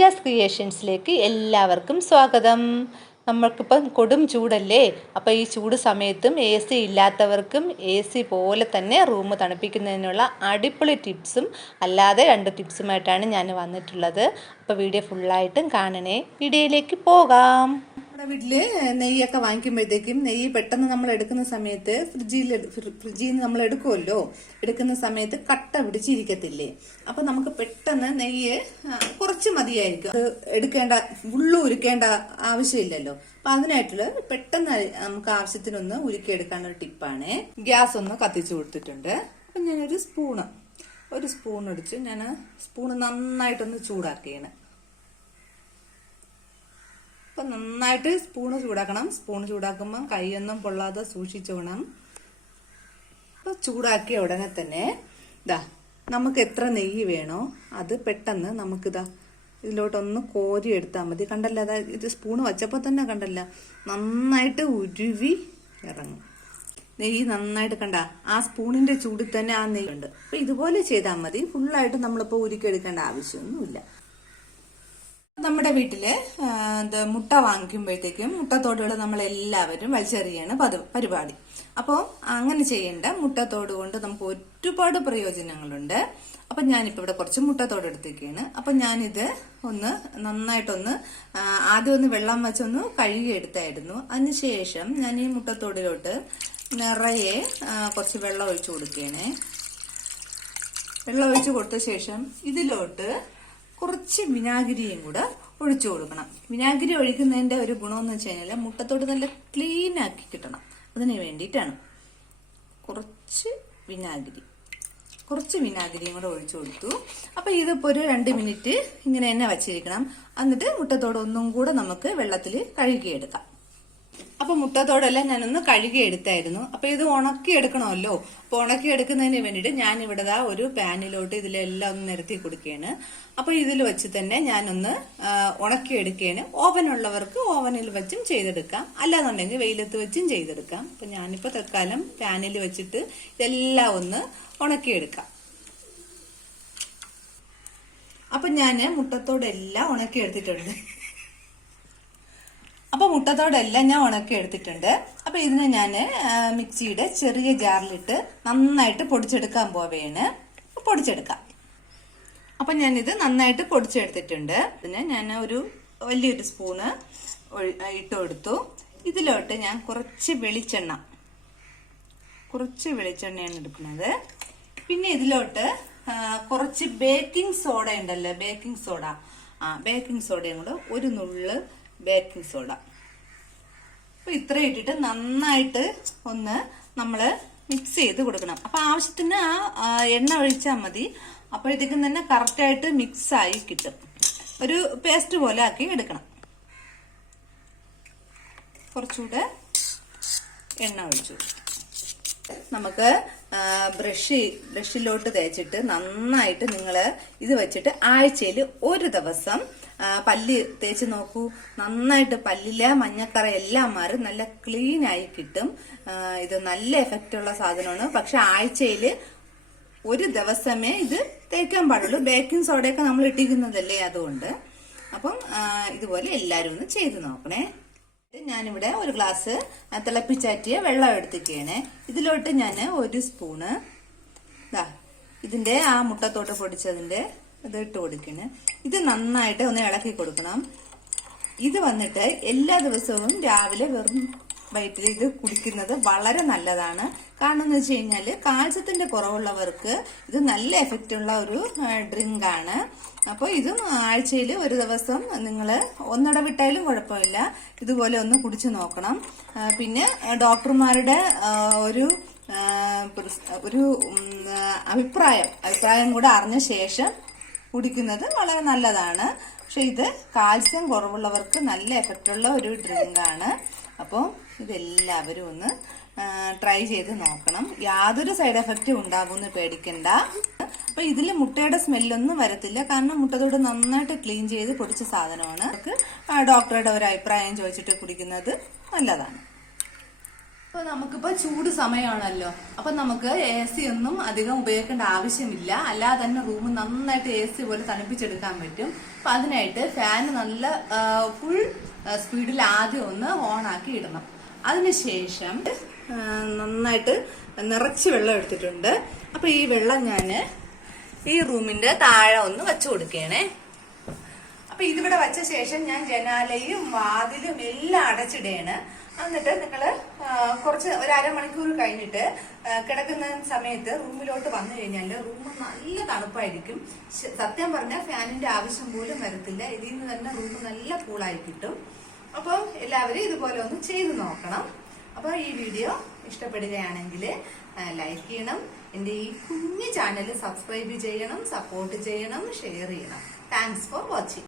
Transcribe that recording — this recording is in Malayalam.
ശ്രീജാസ് ക്രിയേഷൻസിലേക്ക് എല്ലാവർക്കും സ്വാഗതം. നമ്മൾക്കിപ്പം കൊടും ചൂടല്ലേ, അപ്പോൾ ഈ ചൂട് സമയത്തും എ സി ഇല്ലാത്തവർക്കും എ സി പോലെ തന്നെ റൂം തണുപ്പിക്കുന്നതിനുള്ള അടിപൊളി ടിപ്സും അല്ലാതെ 2 ടിപ്സുമായിട്ടാണ് ഞാൻ വന്നിട്ടുള്ളത്. അപ്പോൾ വീഡിയോ ഫുള്ളായിട്ടും കാണണേ. വീഡിയോയിലേക്ക് പോകാം. നമ്മുടെ വീട്ടിൽ നെയ്യൊക്കെ വാങ്ങിക്കുമ്പോഴത്തേക്കും നെയ്യ് പെട്ടെന്ന് നമ്മൾ എടുക്കുന്ന സമയത്ത് ഫ്രിഡ്ജിൽ നിന്ന് നമ്മൾ എടുക്കുമല്ലോ, എടുക്കുന്ന സമയത്ത് കട്ട പിടിച്ചിരിക്കത്തില്ലേ. അപ്പം നമുക്ക് പെട്ടെന്ന് നെയ്യ് കുറച്ച് മതിയായിരിക്കും, അത് എടുക്കേണ്ട ഉരുക്കേണ്ട ആവശ്യമില്ലല്ലോ. അപ്പൊ അതിനായിട്ടുള്ള പെട്ടെന്ന് നമുക്ക് ആവശ്യത്തിനൊന്ന് ഉരുക്കിയെടുക്കാനുള്ള ടിപ്പാണ്. ഗ്യാസ് ഒന്ന് കത്തിച്ചു കൊടുത്തിട്ടുണ്ട്. അപ്പം ഞാനൊരു സ്പൂൺ ഒടിച്ച് ഞാൻ സ്പൂണ് നന്നായിട്ടൊന്ന് ചൂടാക്കിയാണ്. അപ്പം നന്നായിട്ട് സ്പൂണ് ചൂടാക്കണം. സ്പൂൺ ചൂടാക്കുമ്പോൾ കൈയൊന്നും പൊള്ളാതെ സൂക്ഷിച്ചു വേണം. അപ്പോൾ ചൂടാക്കിയ ഉടനെ തന്നെ നമുക്ക് എത്ര നെയ്യ് വേണോ അത് പെട്ടെന്ന് നമുക്കിതാ ഇതിലോട്ടൊന്ന് കോരി എടുത്താൽ മതി. കണ്ടല്ല, അതായത് ഇത് സ്പൂണ് വച്ചപ്പോൾ തന്നെ കണ്ടല്ല, നന്നായിട്ട് ഉരുവി ഇറങ്ങും നെയ്യ്. നന്നായിട്ട് കണ്ട ആ സ്പൂണിന്റെ ചൂടിൽ തന്നെ ആ നെയ്യ് ഉണ്ട്. അപ്പൊ ഇതുപോലെ ചെയ്താൽ മതി. ഫുള്ളായിട്ട് നമ്മളിപ്പോൾ ഉരുക്കിയെടുക്കേണ്ട ആവശ്യമൊന്നുമില്ല. നമ്മുടെ വീട്ടില് മുട്ട വാങ്ങിക്കുമ്പോഴത്തേക്കും മുട്ടത്തോടുകൾ നമ്മളെല്ലാവരും വലിച്ചെറിയാണ് പരിപാടി. അപ്പോൾ അങ്ങനെ ചെയ്യേണ്ട. മുട്ടത്തോട് കൊണ്ട് നമുക്ക് ഒരുപാട് പ്രയോജനങ്ങളുണ്ട്. അപ്പം ഞാനിപ്പോൾ ഇവിടെ കുറച്ച് മുട്ടത്തോട് എടുത്തേക്കാണ്. അപ്പം ഞാനിത് നന്നായിട്ടൊന്ന് ആദ്യം ഒന്ന് വെള്ളം വെച്ചൊന്ന് കഴുകി എടുത്തായിരുന്നു. അതിനുശേഷം ഞാൻ ഈ മുട്ടത്തോടിലോട്ട് നിറയെ കുറച്ച് വെള്ളം ഒഴിച്ചു കൊടുക്കുകയാണ്. വെള്ളം ഒഴിച്ചു കൊടുത്ത ശേഷം ഇതിലോട്ട് കുറച്ച് വിനാഗിരിയും കൂടെ ഒഴിച്ചു കൊടുക്കണം. വിനാഗിരി ഒഴിക്കുന്നതിന്റെ ഒരു ഗുണമെന്ന് വെച്ച് കഴിഞ്ഞാൽ മുട്ടത്തോട് നല്ല ക്ലീൻ ആക്കി കിട്ടണം. അതിന് വേണ്ടിയിട്ടാണ് കുറച്ച് വിനാഗിരിയും കൂടെ ഒഴിച്ചു കൊടുത്തു. അപ്പൊ ഇതിപ്പോ ഒരു 2 മിനിറ്റ് ഇങ്ങനെ തന്നെ വച്ചിരിക്കണം. എന്നിട്ട് മുട്ടത്തോട് ഒന്നും കൂടെ നമുക്ക് വെള്ളത്തിൽ കഴുകിയെടുക്കാം. അപ്പൊ മുട്ടത്തോടെല്ലാം ഞാനൊന്ന് കഴുകി എടുത്തായിരുന്നു. അപ്പൊ ഇത് ഉണക്കി എടുക്കണമല്ലോ. അപ്പൊ ഉണക്കി എടുക്കുന്നതിന് വേണ്ടിയിട്ട് ഞാൻ ഇവിടെ ഒരു പാനിലോട്ട് ഇതിലെല്ലാം ഒന്ന് നിരത്തി കൊടുക്കുകയാണ്. അപ്പൊ ഇതിൽ വെച്ച് തന്നെ ഞാനൊന്ന് ഉണക്കി എടുക്കുകയാണ്. ഓവനുള്ളവർക്ക് ഓവനിൽ വെച്ചും ചെയ്തെടുക്കാം, അല്ലാന്നുണ്ടെങ്കിൽ വെയിലത്ത് വെച്ചും ചെയ്തെടുക്കാം. അപ്പൊ ഞാനിപ്പോ തൽക്കാലം പാനിൽ വെച്ചിട്ട് ഇതെല്ലാം ഒന്ന് ഉണക്കിയെടുക്കാം. അപ്പൊ ഞാൻ മുട്ടത്തോടെല്ലാം ഉണക്കി എടുത്തിട്ടുണ്ട്. അപ്പൊ മുട്ടത്തോടെല്ലാം ഞാൻ ഉണക്കി എടുത്തിട്ടുണ്ട്. അപ്പൊ ഇതിനെ ഞാൻ മിക്സിയുടെ ചെറിയ ജാറിലിട്ട് നന്നായിട്ട് പൊടിച്ചെടുക്കാൻ പോവുകയാണ്. പൊടിച്ചെടുക്കാം. അപ്പൊ ഞാനിത് നന്നായിട്ട് പൊടിച്ചെടുത്തിട്ടുണ്ട്. പിന്നെ ഞാൻ ഒരു വലിയൊരു സ്പൂണ് ഇട്ട് കൊടുത്തു. ഇതിലോട്ട് ഞാൻ കുറച്ച് വെളിച്ചെണ്ണയാണ് എടുക്കുന്നത്. പിന്നെ ഇതിലോട്ട് കുറച്ച് ബേക്കിംഗ് സോഡ ഉണ്ടല്ലോ, ബേക്കിംഗ് സോഡയും കൂടെ ഒരു നുള്ള് ബേക്കിംഗ് സോഡ. അപ്പൊ ഇത്ര ഇട്ടിട്ട് നന്നായിട്ട് ഒന്ന് നമ്മള് മിക്സ് ചെയ്ത് കൊടുക്കണം. അപ്പൊ ആവശ്യത്തിന് ആ എണ്ണ ഒഴിച്ചാൽ മതി. അപ്പോഴത്തേക്കും തന്നെ കറക്റ്റായിട്ട് മിക്സ് ആയി കിട്ടും. ഒരു പേസ്റ്റ് പോലെ ആക്കി എടുക്കണം. കുറച്ചുകൂടെ എണ്ണ ഒഴിച്ചു. നമുക്ക് ബ്രഷിലോട്ട് തേച്ചിട്ട് നന്നായിട്ട് നിങ്ങള് ഇത് വെച്ചിട്ട് ആഴ്ചയിൽ ഒരു ദിവസം പല്ല് തേച്ച് നോക്കൂ. നന്നായിട്ട് പല്ലിലെ മഞ്ഞക്കറ എല്ലാം മാറി നല്ല ക്ലീൻ ആയി കിട്ടും. ഇത് നല്ല എഫക്റ്റ് ഉള്ള സാധനമാണ്. പക്ഷെ ആഴ്ചയിൽ ഒരു ദിവസമേ ഇത് തേക്കാൻ പാടുള്ളൂ. ബേക്കിംഗ് സോഡയൊക്കെ നമ്മൾ ഇട്ടിരിക്കുന്നതല്ലേ, അതുകൊണ്ട്. അപ്പം ഇതുപോലെ എല്ലാവരും ഒന്ന് ചെയ്ത് നോക്കണേ. ഞാനിവിടെ ഒരു ഗ്ലാസ് തിളപ്പിച്ചാറ്റിയ വെള്ളം എടുത്തിരിക്കുകയാണ്. ഇതിലോട്ട് ഞാൻ ഒരു സ്പൂണ് ഇതിന്റെ ആ മുട്ടത്തോട്ട് പൊടിച്ചതിന്റെ ഇത് ഇട്ട് കൊടുക്കണ്. ഇത് നന്നായിട്ട് ഒന്ന് ഇളക്കി കൊടുക്കണം. ഇത് വന്നിട്ട് എല്ലാ ദിവസവും രാവിലെ വെറും വയറ്റിൽ ഇത് കുടിക്കുന്നത് വളരെ നല്ലതാണ്. കാരണം എന്ന് വെച്ച് കഴിഞ്ഞാല് കാൽസ്യത്തിന്റെ കുറവുള്ളവർക്ക് ഇത് നല്ല എഫക്റ്റ് ഉള്ള ഒരു ഡ്രിങ്ക് ആണ്. അപ്പോൾ ഇതും ആഴ്ചയിൽ ഒരു ദിവസം നിങ്ങൾ ഒന്നിടവിട്ടായാലും കുഴപ്പമില്ല, ഇതുപോലെ ഒന്ന് കുടിച്ചു നോക്കണം. പിന്നെ ഡോക്ടർമാരുടെ ഒരു അഭിപ്രായം കൂടെ അറിഞ്ഞ ശേഷം കുടിക്കുന്നത് വളരെ നല്ലതാണ്. പക്ഷെ ഇത് കാൽസ്യം കുറവുള്ളവർക്ക് നല്ല എഫക്റ്റുള്ള ഒരു ഡ്രിങ്ക് ആണ്. അപ്പോൾ ഇതെല്ലാവരും ഒന്ന് ട്രൈ ചെയ്ത് നോക്കണം. യാതൊരു സൈഡ് എഫക്റ്റും ഉണ്ടാകുമെന്ന് പേടിക്കണ്ട. അപ്പൊ ഇതിൽ മുട്ടയുടെ സ്മെല്ലൊന്നും വരത്തില്ല. കാരണം മുട്ടത്തോട് നന്നായിട്ട് ക്ലീൻ ചെയ്ത് പൊടിച്ച സാധനമാണ്. ഡോക്ടറുടെ ഒരു അഭിപ്രായം ചോദിച്ചിട്ട് കുടിക്കുന്നത് നല്ലതാണ്. അപ്പൊ നമുക്കിപ്പോ ചൂട് സമയമാണല്ലോ, അപ്പൊ നമുക്ക് AC ഒന്നും അധികം ഉപയോഗിക്കേണ്ട ആവശ്യമില്ല. അല്ലാതെ തന്നെ റൂം നന്നായിട്ട് AC പോലെ തണുപ്പിച്ചെടുക്കാൻ പറ്റും. അപ്പൊ അതിനായിട്ട് ഫാൻ നല്ല ഫുൾ സ്പീഡിൽ ആദ്യം ഒന്ന് ഓൺ ആക്കി ഇടണം. അതിനുശേഷം നന്നായിട്ട് നിറച്ച് വെള്ളം എടുത്തിട്ടുണ്ട്. അപ്പൊ ഈ വെള്ളം ഞാന് ഈ റൂമിന്റെ താഴെ ഒന്ന് വെച്ചു കൊടുക്കണേ. അപ്പൊ ഇതിവിടെ വെച്ച ശേഷം ഞാൻ ജനാലയും വാതിലും എല്ലാം അടച്ചിടയാണ്. എന്നിട്ട് നിങ്ങള് കുറച്ച് ഒരു അരമണിക്കൂർ കഴിഞ്ഞിട്ട് കിടക്കുന്ന സമയത്ത് റൂമിലോട്ട് വന്നു കഴിഞ്ഞാൽ റൂം നല്ല തണുപ്പായിരിക്കും. സത്യം പറഞ്ഞാൽ ഫാനിന്റെ ആവശ്യം പോലും വരത്തില്ല. ഇതിൽ നിന്ന് തന്നെ റൂം നല്ല കൂളായി കിട്ടും. അപ്പോൾ എല്ലാവരും ഇതുപോലെ ഒന്ന് ചെയ്തു നോക്കണം. അപ്പോൾ ഈ വീഡിയോ ഇഷ്ടപ്പെടുകയാണെങ്കിൽ ലൈക്ക് ചെയ്യണം, എൻ്റെ ഈ കുഞ്ഞു ചാനൽ സബ്സ്ക്രൈബ് ചെയ്യണം, സപ്പോർട്ട് ചെയ്യണം, ഷെയർ ചെയ്യണം. Thanks for watching.